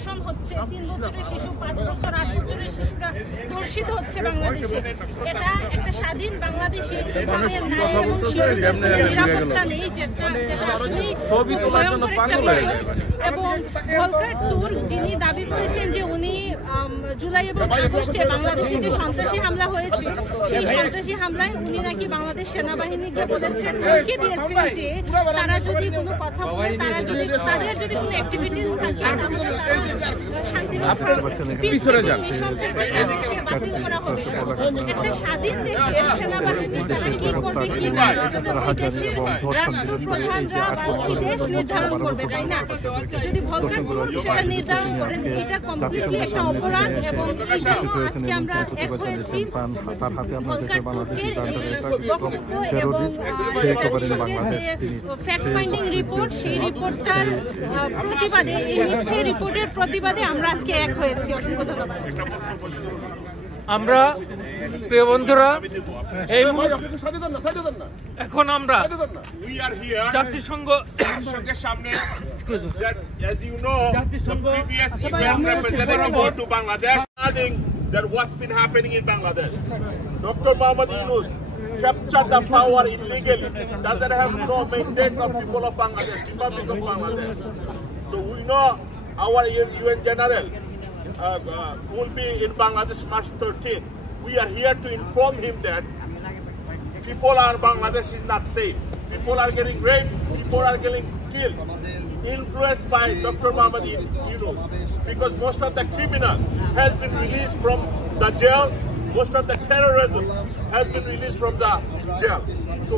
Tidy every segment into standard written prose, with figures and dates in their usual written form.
ধর্ষণ হচ্ছে, 3 বছরের শিশু, 5 বছর, 8 বছরের শিশুরা ধর্ষিত হচ্ছে বাংলাদেশে। এটা একটা স্বাধীন বাংলাদেশে নারী এবং শিশুদের নিরাপত্তা নেই, যেটা এবং ভলকার তুর্ক যিনি দাবি করেছেন যে উনি জুলাই এবং আগস্টে বাংলাদেশে যে সন্ত্রাসী হামলা হয়েছে সেই সন্ত্রাসী হামলায় উনি নাকি বাংলাদেশ সেনাবাহিনীকে বলেছেন, হুমকি দিয়েছেন যে তারা যদি কোনো কথা বলে, তাদের যদি কোনো অ্যাক্টিভিটিস থাকে তাহলে শান্তি বাতিল করা হবে। একটা স্বাধীন দেশের সেনাবাহিনী তারা কি করবে কি না দেশের রাষ্ট্রপ্রধানরা বা কি দেশ নির্ধারণ করবে, তাই না? যদি ভলকার তুর্ক সেটা নির্ধারণ করেন এটা কমপ্লিটলি একটা অপরাধ এবং এই জন্য আজকে আমরা এক হয়েছি। ভলকার তুর্কের বক্তব্য এবং ফ্যাক্ট ফাইন্ডিং রিপোর্ট, সেই রিপোর্টটার প্রতিবাদে, এই মিথ্যে রিপোর্টের প্রতিবাদে আমরা আজকে এক হয়েছি। অসংখ্য ধন্যবাদ। আমরা প্রিয় বন্ধুরা এখন আমরা জাতিসংঘ সামনে that what's been happening in Bangladesh. Dr. Mohammad Yunus captured the power illegally, doesn't have no mandate of people of Bangladesh, Republic of Bangladesh. So we know our UN General will be in Bangladesh March 13th. We are here to inform him that people in Bangladesh is not safe. People are getting raped, people are getting killed, influenced by Dr. Mohammad Yunus, because most of the criminal has been released from the jail, most of the terrorism has been released from the jail. So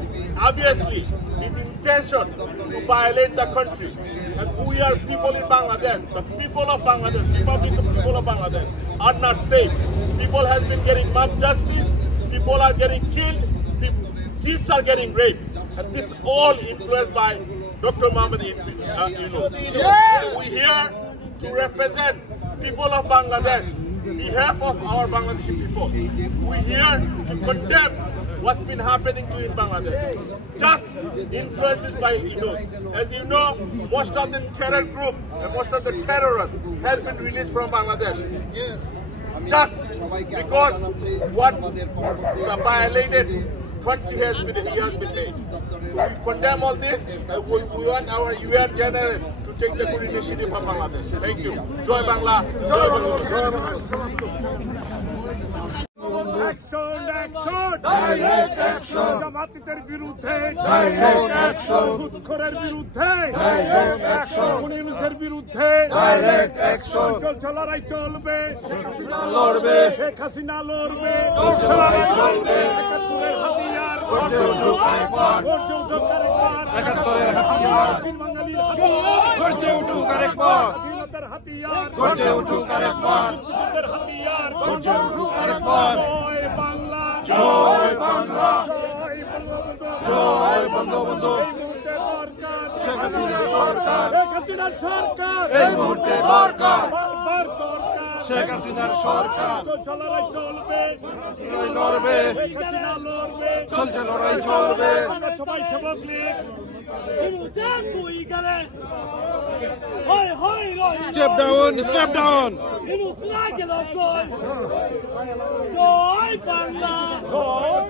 obviously his intention to violate the country, and we are people in Bangladesh, the people of Bangladesh, Republic of people of Bangladesh are not safe. People has been getting mob justice, people are getting killed, kids are getting raped, and this all influenced by Dr. Mohammad Yunus. So we here to represent people of Bangladesh, behalf of our Bangladeshi people. We here to condemn what's been happening to in Bangladesh. Just influences by Yunus. As you know, most of the terror group and most of the terrorists has been released from Bangladesh. Just because what the violated country has been made. So we condemn all this, and we want our UN General to take the good initiative for Bangladesh. Thank you. Joy Bangla. Joy Bangladesh. Action, action, direct action. জামাতের বিরুদ্ধে direct action. সুদখোরের বিরুদ্ধে direct action. মুনিমের বিরুদ্ধে direct action. লড়াই চলবে, লড়বে, শেখ হাসিনা লড়বে, লড়াই চলবে। একাত্তরের হাতিয়ার গর্জে উঠুক আরেকবার, গর্জে উঠুক আরেকবার। একাত্তরের হাতিয়ার বাঙালির হাতিয়ার গর্জে উঠুক আরেকবার। স্বাধীনতার হাতিয়ার গর্জে উঠুক আরেকবার। মুক্তিযুদ্ধের হাতিয়ার গর্জে উঠুক আরেকবার। জয় বাংলা, জয় বাংলা, জয় বঙ্গবন্ধু। এই মুহূর্তে দরকার শেখ হাসিনার সরকার, শেখ হাসিনার সরকার এই মুহূর্তে দরকার, বারবার দরকার শেখ হাসিনার সরকার। লড়াই চলবে, লড়বে, শেখ হাসিনা লড়বে, চলছে লড়াই চলবে। সবাই সেবক League step down, step down. জয় বাংলা, জয়